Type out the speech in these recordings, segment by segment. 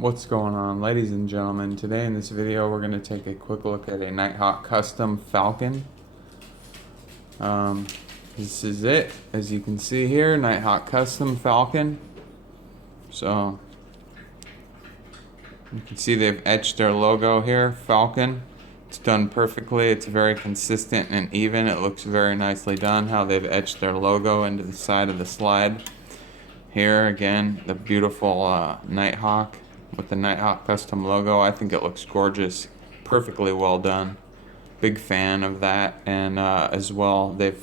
What's going on, ladies and gentlemen? Today in this video we're going to take a quick look at a Nighthawk custom Falcon. This is it, as you can see here, Nighthawk custom Falcon. So you can see they've etched their logo here, Falcon. It's done perfectly. It's very consistent and even. It looks very nicely done how they've etched their logo into the side of the slide. Here again, the beautiful Nighthawk with the Nighthawk custom logo. I think it looks gorgeous, perfectly well done. Big fan of that, and as well they've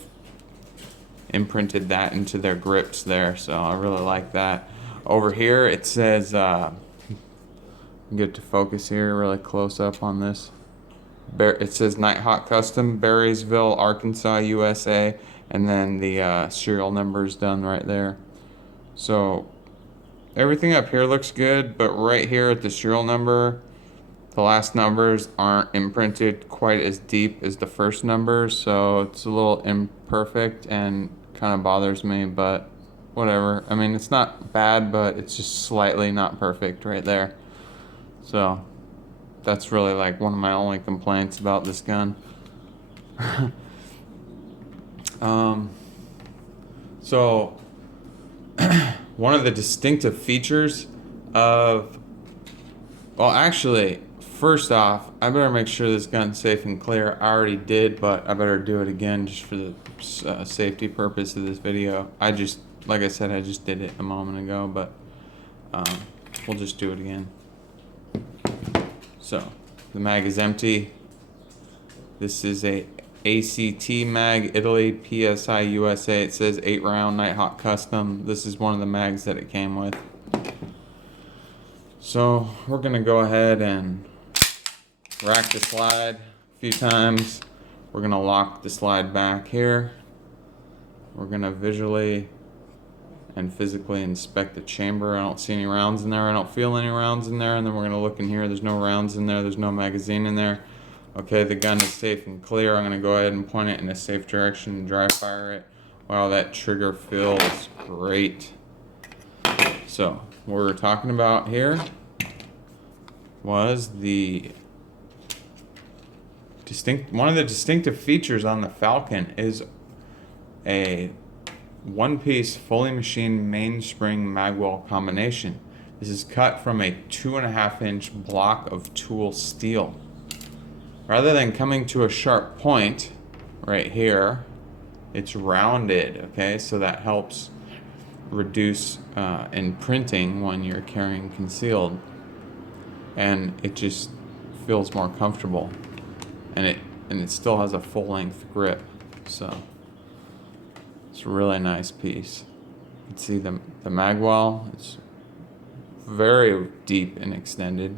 imprinted that into their grips there, so I really like that. Over here it says, get to focus here really close up on this. It says Nighthawk Custom, Berrysville, Arkansas, USA, and then the serial number is done right there. So everything up here looks good, but right here at the serial number, the last numbers aren't imprinted quite as deep as the first numbers, so it's a little imperfect and kind of bothers me, but whatever. I mean, it's not bad, but it's just slightly not perfect right there. So that's really like one of my only complaints about this gun. So one of the distinctive features of, well, actually, first off, I better make sure this gun's safe and clear. I already did, but I better do it again just for the safety purpose of this video. Like I said, I just did it a moment ago, but we'll just do it again. So the mag is empty. This is a ACT mag, Italy, PSI USA. It says 8-round Nighthawk custom. This is one of the mags that it came with. So we're gonna go ahead and rack the slide a few times. We're gonna lock the slide back here. We're gonna visually and physically inspect the chamber. I don't see any rounds in there. I don't feel any rounds in there. And then we're gonna look in here. There's no rounds in there. There's no magazine in there. Okay, the gun is safe and clear. I'm gonna go ahead and point it in a safe direction and dry fire it. Wow, that trigger feels great. So what we're talking about here was one of the distinctive features on the Falcon is a one-piece fully machined mainspring magwell combination. This is cut from a 2.5-inch block of tool steel. Rather than coming to a sharp point right here, it's rounded, okay? So that helps reduce imprinting when you're carrying concealed. And it just feels more comfortable. And it still has a full-length grip. So it's a really nice piece. You can see the magwell. It's very deep and extended.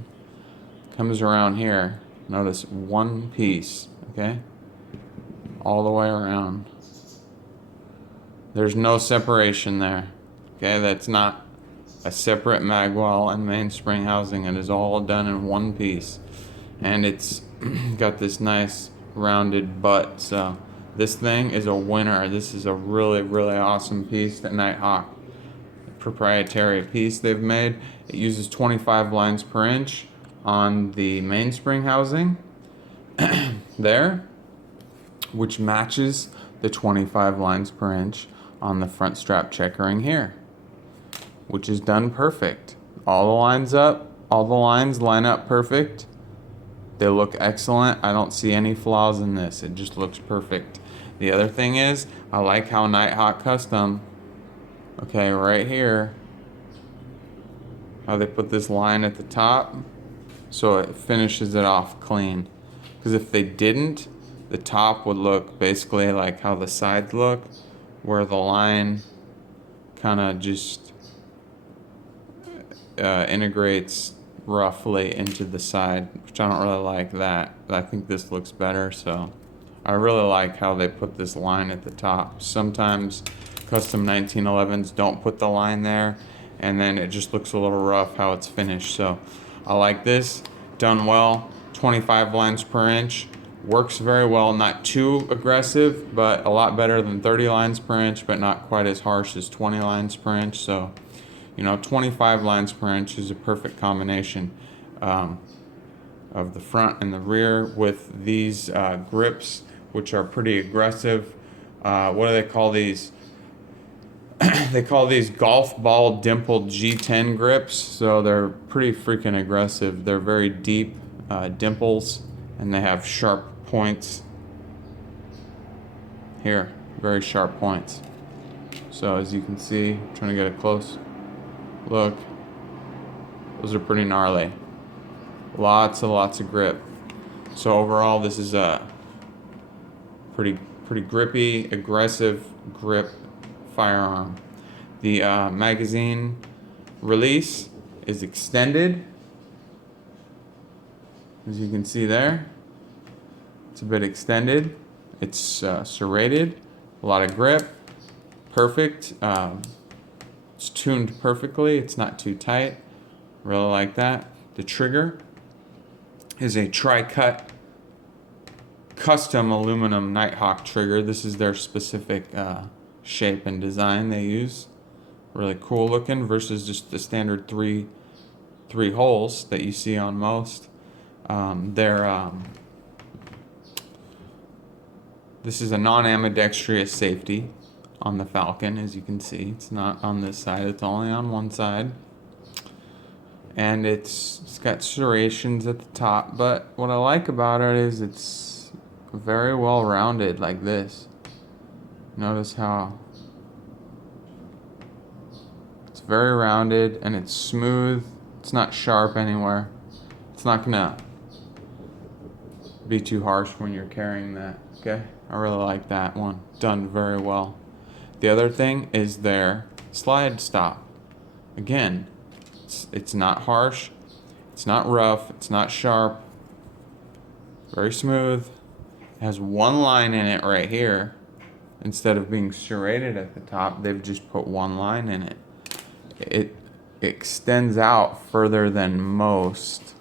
Comes around here. Notice one piece, okay? All the way around. There's no separation there, okay? That's not a separate magwell and mainspring housing. It is all done in one piece. And it's got this nice rounded butt. So this thing is a winner. This is a really, really awesome piece that Nighthawk, proprietary piece they've made. It uses 25 lines per inch on the mainspring housing there, which matches the 25 lines per inch on the front strap checkering here, which is done perfect. All the lines line up perfect. They look excellent. I don't see any flaws in this. It just looks perfect. The other thing is, I like how Nighthawk Custom, okay, right here, how they put this line at the top so it finishes it off clean. Because if they didn't, the top would look basically like how the sides look, where the line kind of just integrates roughly into the side, which I don't really like that. I think this looks better, so I really like how they put this line at the top. Sometimes custom 1911s don't put the line there, and then it just looks a little rough how it's finished. So I like this, done well. 25 lines per inch, works very well. Not too aggressive, but a lot better than 30 lines per inch, but not quite as harsh as 20 lines per inch. So You know, 25 lines per inch is a perfect combination of the front and the rear with these grips, which are pretty aggressive. What do they call these? They call these golf ball dimpled G10 grips. So they're pretty freaking aggressive. They're very deep dimples, and they have sharp points here, very sharp points. So as you can see, I'm trying to get a close look, those are pretty gnarly. Lots of grip. So overall, this is a pretty grippy, aggressive grip firearm. The magazine release is extended, as you can see there. It's a bit extended. It's serrated, a lot of grip, perfect. It's tuned perfectly. It's not too tight. Really like that. The trigger is a tri-cut custom aluminum Nighthawk trigger. This is their specific shape and design they use. Really cool looking versus just the standard three holes that you see on most. This is a non-ambidextrous safety on the Falcon, as you can see. It's not on this side, it's only on one side. And it's got serrations at the top, but what I like about it is it's very well rounded like this. Notice how it's very rounded and it's smooth. It's not sharp anywhere. It's not gonna be too harsh when you're carrying that. Okay, I really like that one. Done very well. The other thing is their slide stop. Again, it's not harsh, it's not rough, it's not sharp. Very smooth. It has one line in it right here. Instead of being serrated at the top, they've just put one line in it. It extends out further than most.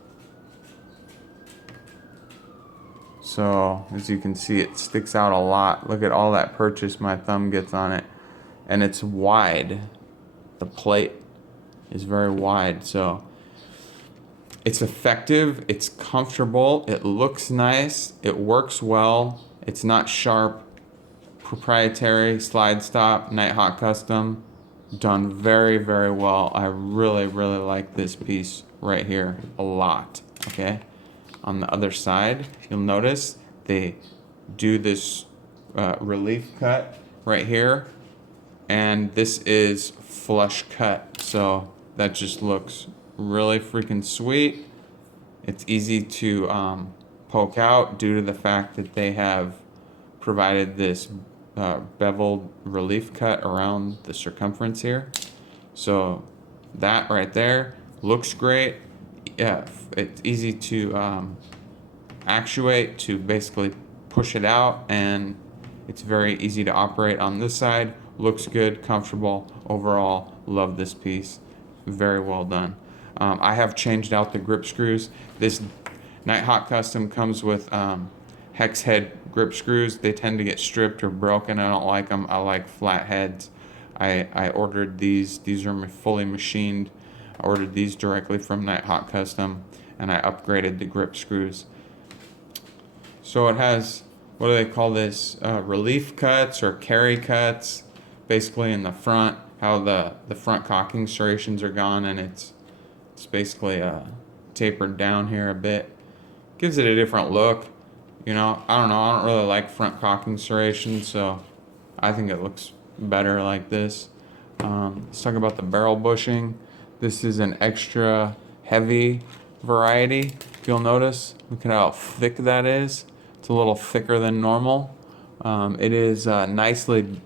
So as you can see, it sticks out a lot. Look at all that purchase my thumb gets on it. And it's wide. The plate is very wide. So it's effective, it's comfortable, it looks nice, it works well, it's not sharp. Proprietary slide stop, Nighthawk custom, done very well. I really like this piece right here a lot. Okay, on the other side, you'll notice they do this relief cut right here, and this is flush cut, so that just looks really freaking sweet. It's easy to poke out due to the fact that they have provided this beveled relief cut around the circumference here. So that right there looks great. Yeah, it's easy to actuate, to basically push it out, and it's very easy to operate on this side. Looks good, comfortable. Overall, love this piece. Very well done. I have changed out the grip screws. This Nighthawk custom comes with hex head grip screws. They tend to get stripped or broken. I don't like them. I like flat heads. I ordered these. These are fully machined. I ordered these directly from Nighthawk Custom, and I upgraded the grip screws. So it has, what do they call this? Relief cuts or carry cuts, basically in the front. How the front cocking serrations are gone, and it's basically tapered down here a bit. Gives it a different look. You know, I don't know. I don't really like front cocking serrations, so I think it looks better like this. Let's talk about the barrel bushing. This is an extra heavy variety. If you'll notice, look at how thick that is. It's a little thicker than normal. It is nicely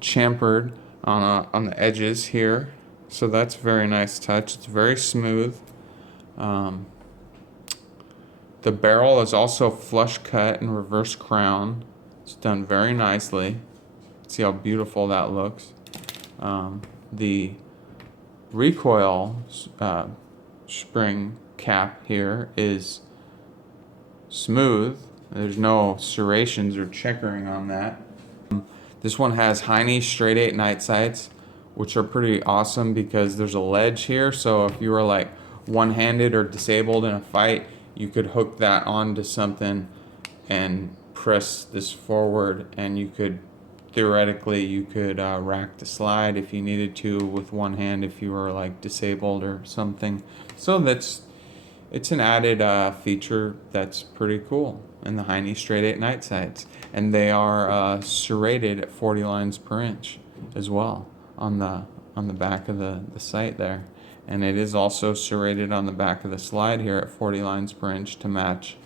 chamfered on the edges here, so that's a very nice touch. It's very smooth. The barrel is also flush cut and reverse crown. It's done very nicely. See how beautiful that looks. The recoil spring cap here is smooth. There's no serrations or checkering on that. This one has Heine straight 8 night sights which are pretty awesome because there's a ledge here. So if you were like one-handed or disabled in a fight, you could hook that onto something and press this forward, and you could theoretically you could rack the slide if you needed to with one hand if you were like disabled or something. So it's an added feature that's pretty cool in the Heine straight 8 night sights, and they are serrated at 40 lines per inch as well on the back of the sight there, and it is also serrated on the back of the slide here at 40 lines per inch to match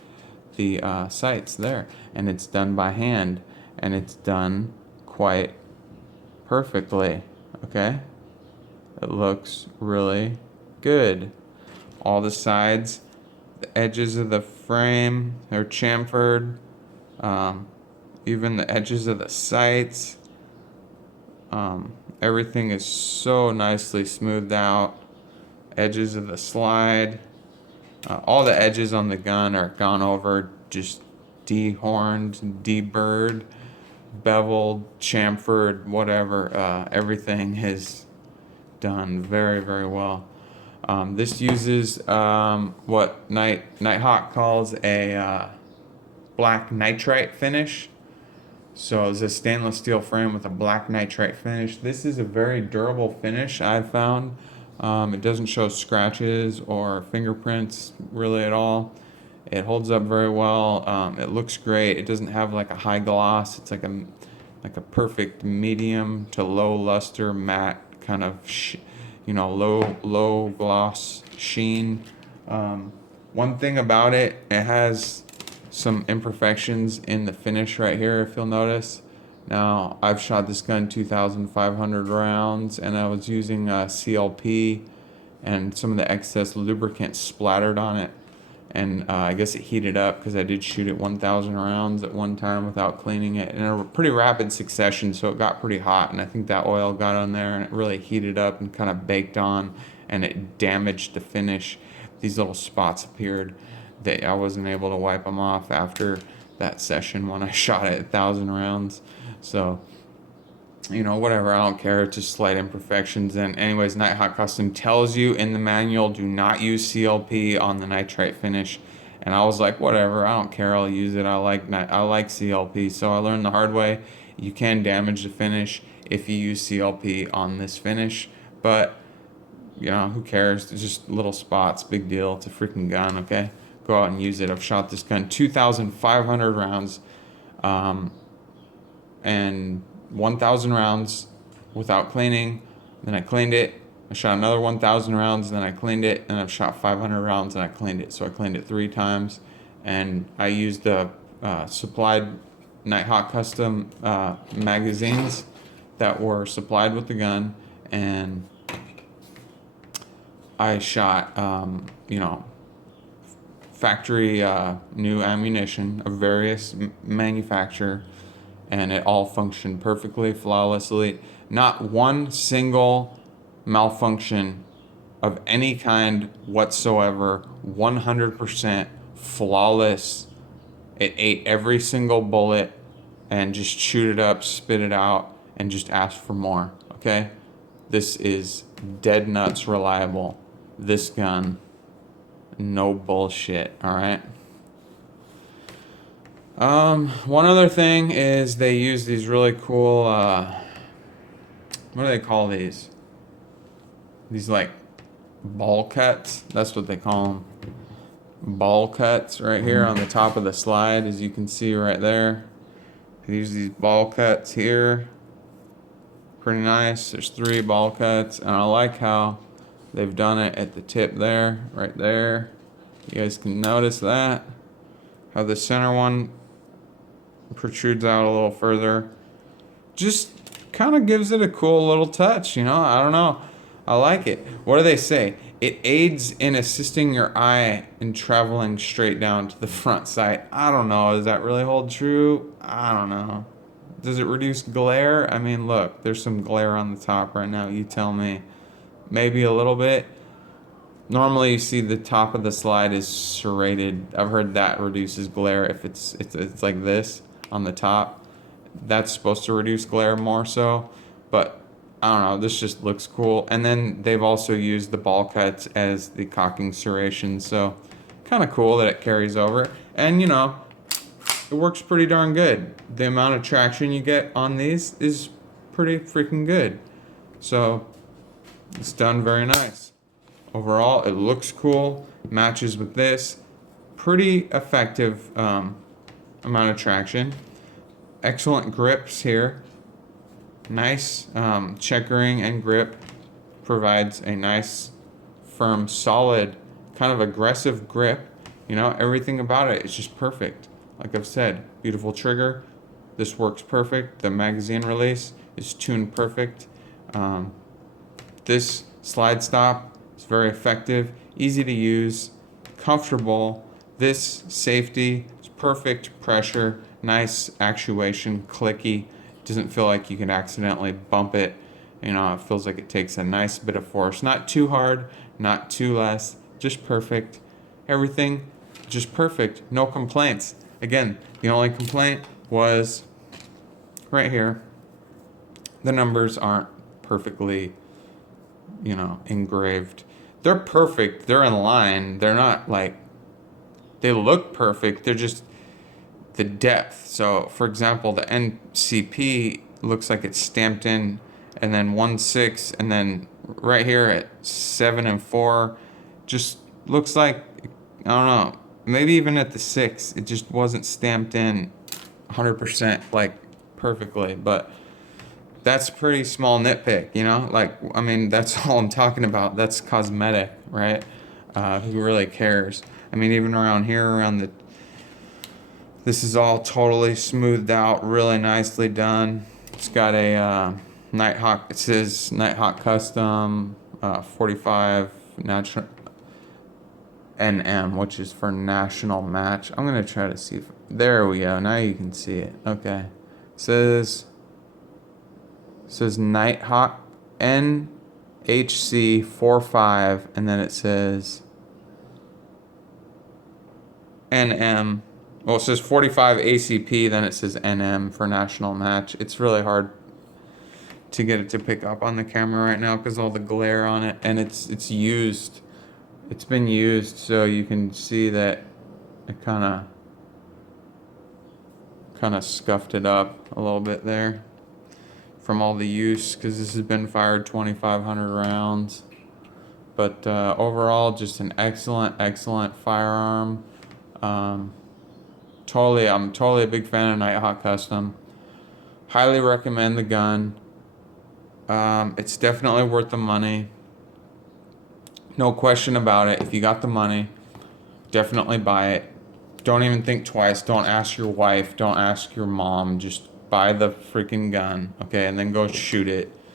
the sights there, and it's done by hand, and it's done quite perfectly. Okay, it looks really good. All the sides, the edges of the frame, they're chamfered. Even the edges of the sights, everything is so nicely smoothed out. Edges of the slide, all the edges on the gun are gone over, just dehorned, deburred, beveled, chamfered, whatever. Everything is done very, very well. This uses what Nighthawk calls a black nitrite finish. So it's a stainless steel frame with a black nitrite finish. This is a very durable finish, I've found. It doesn't show scratches or fingerprints really at all. It holds up very well. It looks great. It doesn't have like a high gloss. It's like a perfect medium to low luster matte kind of low gloss sheen. One thing about it, it has some imperfections in the finish right here, if you'll notice. Now, I've shot this gun 2,500 rounds, and I was using CLP, and some of the excess lubricant splattered on it, and I guess it heated up because I did shoot it 1,000 rounds at one time without cleaning it in a pretty rapid succession, so it got pretty hot, and I think that oil got on there and it really heated up and kind of baked on, and it damaged the finish. These little spots appeared that I wasn't able to wipe them off after that session when I shot it 1,000 rounds. So, whatever, I don't care. It's just slight imperfections. And anyways, Nighthawk Custom tells you in the manual, do not use CLP on the nitrite finish. And I was like, whatever, I don't care. I'll use it. I like CLP. So I learned the hard way. You can damage the finish if you use CLP on this finish. But, who cares? It's just little spots. Big deal. It's a freaking gun, okay? Go out and use it. I've shot this gun 2,500 rounds and 1,000 rounds without cleaning. Then I cleaned it. I shot another 1,000 rounds, and then I cleaned it. And I've shot 500 rounds, and I cleaned it. So I cleaned it 3 times. And I used the supplied Nighthawk Custom magazines that were supplied with the gun. And I shot, factory new ammunition of various manufacturer, and it all functioned perfectly, flawlessly. Not one single malfunction of any kind whatsoever. 100% flawless. It ate every single bullet and just chewed it up, spit it out, and just asked for more. Okay? This is dead nuts reliable. This gun, no bullshit, alright? One other thing is they use these really cool, what do they call these? These like ball cuts, that's what they call them. Ball cuts right here on the top of the slide, as you can see right there. They use these ball cuts here. Pretty nice. There's 3 ball cuts, and I like how they've done it at the tip there, right there. You guys can notice that. How the center one protrudes out a little further. Just kind of gives it a cool little touch, I don't know. I like it. What do they say? It aids in assisting your eye in traveling straight down to the front sight. I don't know. Does that really hold true? I don't know. Does it reduce glare? I mean, look, there's some glare on the top right now. You tell me. Maybe a little bit. Normally, you see the top of the slide is serrated. I've heard that reduces glare if it's like this on the top. That's supposed to reduce glare more so. But I don't know, this just looks cool. And then they've also used the ball cuts as the cocking serrations, so kind of cool that it carries over. And you know, it works pretty darn good. The amount of traction you get on these is pretty freaking good. So it's done very nice. Overall, it looks cool, matches with this. Pretty effective amount of traction. Excellent grips here. Nice checkering and grip. Provides a nice, firm, solid, kind of aggressive grip. You know, everything about it is just perfect. Like I've said, beautiful trigger. This works perfect. The magazine release is tuned perfect. This slide stop is very effective, easy to use, comfortable. This safety is perfect pressure, nice actuation, clicky. Doesn't feel like you can accidentally bump it. You know, it feels like it takes a nice bit of force. Not too hard, not too less, just perfect. Everything just perfect. No complaints. Again, the only complaint was right here. The numbers aren't perfectly, you know, engraved. They're perfect. They're in line. They're not like, they look perfect. They're just the depth. So, for example, the NCP looks like it's stamped in, and then 1/6, and then right here at 7 and 4, just looks like, I don't know, maybe even at the 6, it just wasn't stamped in 100% like perfectly. But that's pretty small nitpick, you know? Like, I mean, that's all I'm talking about. That's cosmetic, right? Who really cares? I mean, even around here, around the, this is all totally smoothed out, really nicely done. It's got a Nighthawk, it says Nighthawk Custom 45 natural NM, which is for national match. I'm gonna try to see if, there we go, now you can see it. Okay. It says Nighthawk NHC 45, and then it says NM. Well, it says 45 ACP, then it says NM for national match. It's really hard to get it to pick up on the camera right now because all the glare on it, and it's used. It's been used, so you can see that it kind of scuffed it up a little bit there from all the use, because this has been fired 2,500 rounds. But overall, just an excellent firearm. I'm totally a big fan of Nighthawk Custom. Highly recommend the gun. It's definitely worth the money. No question about it. If you got the money, definitely buy it. Don't even think twice. Don't ask your wife. Don't ask your mom. Just buy the freaking gun, okay? And then go shoot it.